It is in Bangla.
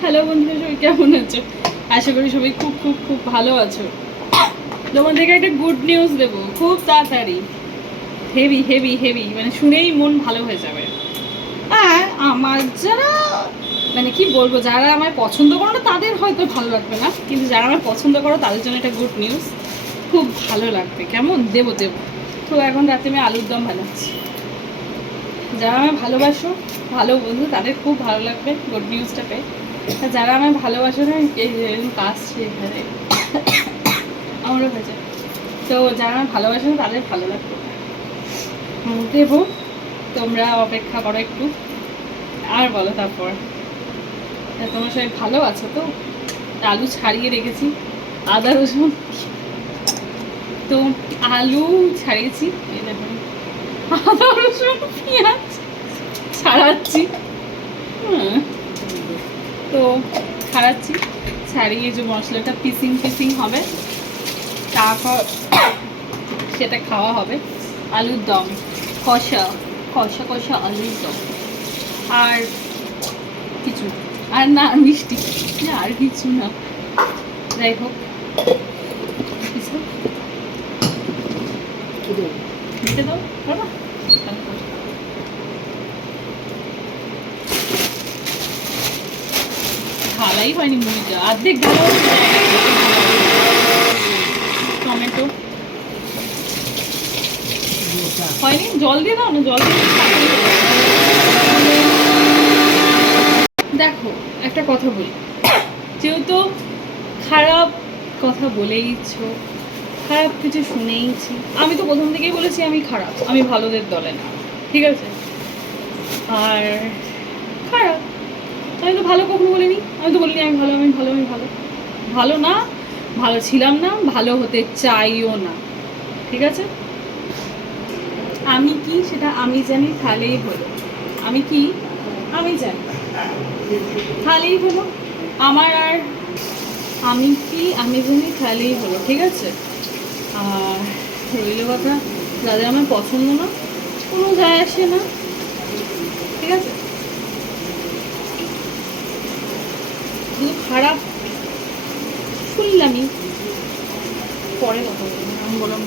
হ্যালো বন্ধুরা, সবাই কেমন আছো? আশা করি সবাই খুব খুব খুব ভালো আছো। তোমাদেরকে একটা গুড নিউজ দেবো, খুব তাড়াতাড়ি। হেভি হেভি হেভি মানে শুনেই মন ভালো হয়ে যাবে। আর আমার যারা মানে কি বলব, যারা আমায় পছন্দ করো না, তাদের হয়তো ভালো লাগবে না, কিন্তু যারা আমায় পছন্দ করো, তাদের জন্য একটা গুড নিউজ খুব ভালো লাগবে। কেমন? দেবো দেবো। তো এখন রাতে আমি আলুর দম বানাচ্ছি। যারা আমায় ভালোবাসো, ভালো বন্ধু, তাদের খুব ভালো লাগবে গুড নিউজটা পেয়ে। যারা আমায় ভালোবাসো না যে এখানে। আমারও হয়েছে। তো যারা আমায় ভালোবাসো না তাদের ভালো হুম, দেবো তোমরা অপেক্ষা করো একটু। আর বলো তারপর। তোমরা সবাই ভালো আছো তো? আলু ছাড়িয়ে রেখেছি। আদা রসুন। তো আলু ছাড়িয়েছি। আদা রসুন পেঁয়াজ ছাড়াচ্ছি। হুম। তো ছাড়াচ্ছি ছাড়িয়ে যে মশলাটা পিসিং পিসিং হবে তারপর সেটা খাওয়া হবে। আলুর দম কষা কষা কষা আলুর দম। আর কিছু আর না মিষ্টি। আর কিছু না। যাই হোক। কিছু? দিতে দাও পারবা তাহলে করো। ঢালাই হয়নি মুড়িটা অর্ধেক ঢালা টমেটো। হয়নি? জল দিয়ে দাও না, জল হয়ে। দেখো, একটা কথা বলি। যেহেতু খারাপ কথা বলেইছো খারাপ কিছু শুনেইছি আমি তো প্রথম থেকেই বলেছি আমি খারাপ, আমি ভালোদের দলে না। ঠিক আছে? আর ভালো কখনো বলিনি? আমি তো বলিনি আমি ভালো আমি ভালো আমি ভালো। ভালো না, ভালো ছিলাম না, ভালো হতে চাইও না। ঠিক আছে? আমি কি সেটা আমি জানি, তাহলেই হলো। আমি কি? আমি জানি। তাহলেই হলো। আমার আর আমি কি, আমি জানি, তাহলেই হলো। ঠিক আছে? আর রইল কথা, যাদের আমার পছন্দ না, কোনো যায় আসে না। ঠিক আছে? খারাপ শুনলামই। পরে কথা আমি বললাম